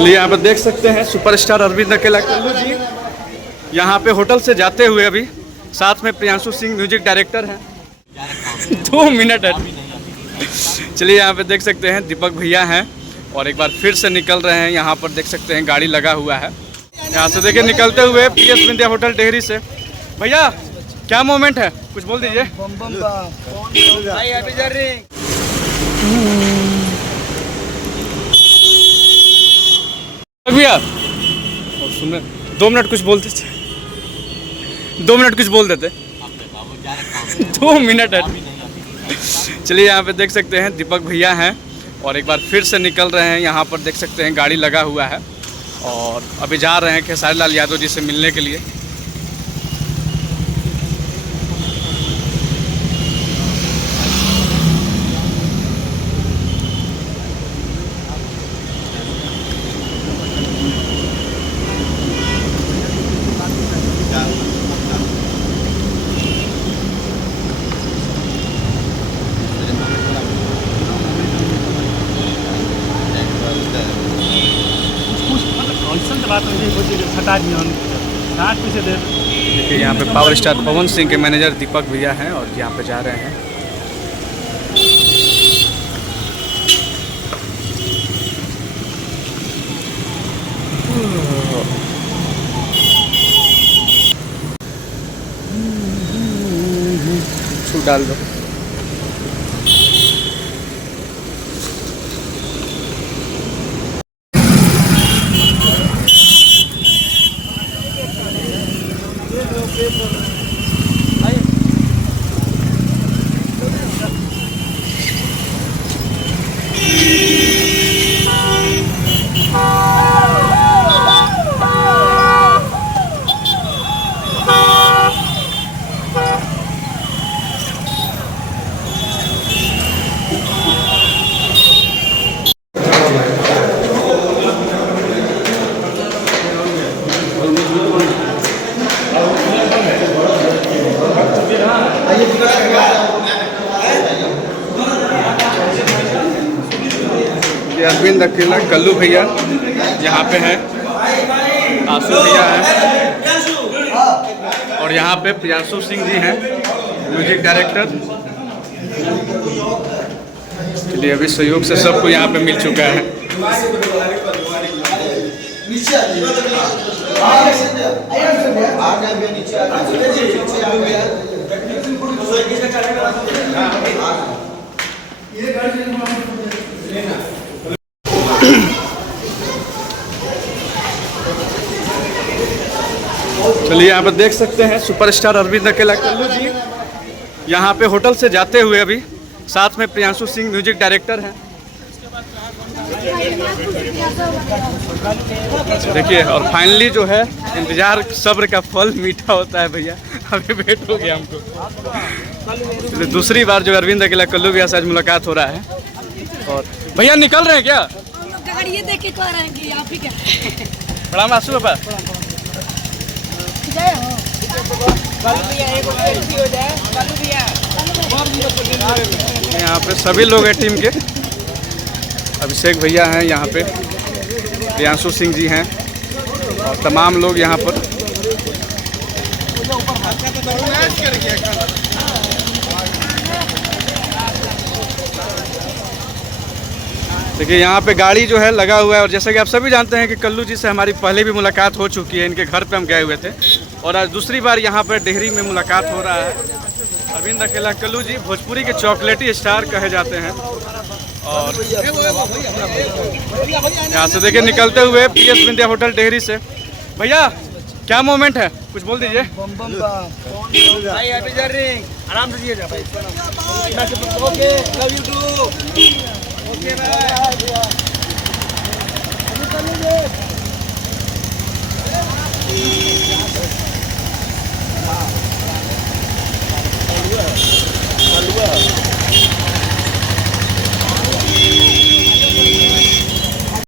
चलिए यहाँ पर देख सकते हैं सुपरस्टार अरविंद अकेला कल्लू जी यहाँ पे होटल से जाते हुए अभी साथ में प्रियांशु सिंह म्यूजिक डायरेक्टर हैं। 2 मिनट है। चलिए यहाँ पे देख सकते हैं दीपक भैया हैं और एक बार फिर से निकल रहे हैं। यहाँ पर देख सकते हैं गाड़ी लगा हुआ है। यहाँ से देखिए निकलते हुए PS विंध्या होटल डेहरी से। भैया क्या मोमेंट है, कुछ बोल दीजिए। भैया और सुन 2 मिनट कुछ बोलते थे, 2 मिनट कुछ बोल देते। 2 मिनट है। चलिए यहाँ पे देख सकते हैं दीपक भैया हैं और एक बार फिर से निकल रहे हैं। यहाँ पर देख सकते हैं गाड़ी लगा हुआ है और अभी जा रहे हैं खेसारी लाल यादव जी से मिलने के लिए। देखिए यहाँ पे पावर स्टार पवन सिंह के मैनेजर दीपक भैया हैं और यहाँ पे जा रहे हैं। छू डाल दो। अरविंद अकेला कल्लू भैया यहाँ पे हैं, आशु भैया हैं और यहाँ पे प्रियांशु सिंह जी हैं म्यूजिक डायरेक्टर। चलिए अभी सहयोग से सबको यहाँ पे मिल चुका है। चलिए यहाँ पर देख सकते हैं सुपरस्टार अरविंद अकेला कल्लू जी यहाँ पे होटल से जाते हुए अभी साथ में प्रियांशु सिंह म्यूजिक डायरेक्टर हैं। देखिए और फाइनली जो है इंतजार सब्र का फल मीठा होता है भैया। अभी भेंट हो गया हमको। दूसरी बार जो अरविंद अकेला कल्लू भैया से आज मुलाकात हो रहा है। और भैया निकल रहे हैं क्या? गाड़ी देख के कह रहे हैं कि आप ही क्या। प्रणाम आशु बाबा। यहाँ पे सभी लोग हैं टीम के। अभिषेक भैया हैं यहाँ पे, प्रियांशु सिंह जी हैं और तमाम लोग यहाँ पर। देखिए यहाँ पे गाड़ी जो है लगा हुआ है और जैसा कि आप सभी जानते हैं कि कल्लू जी से हमारी पहले भी मुलाकात हो चुकी है। इनके घर पे हम गए हुए थे और आज दूसरी बार यहाँ पर डेहरी में मुलाकात हो रहा है। अरविंद अकेला कल्लू जी भोजपुरी के चॉकलेटी स्टार कहे जाते हैं और यहाँ से देखिए निकलते हुए PS विंध्या होटल डेहरी से। भैया क्या मोमेंट है, कुछ बोल दीजिए। आराम से ओके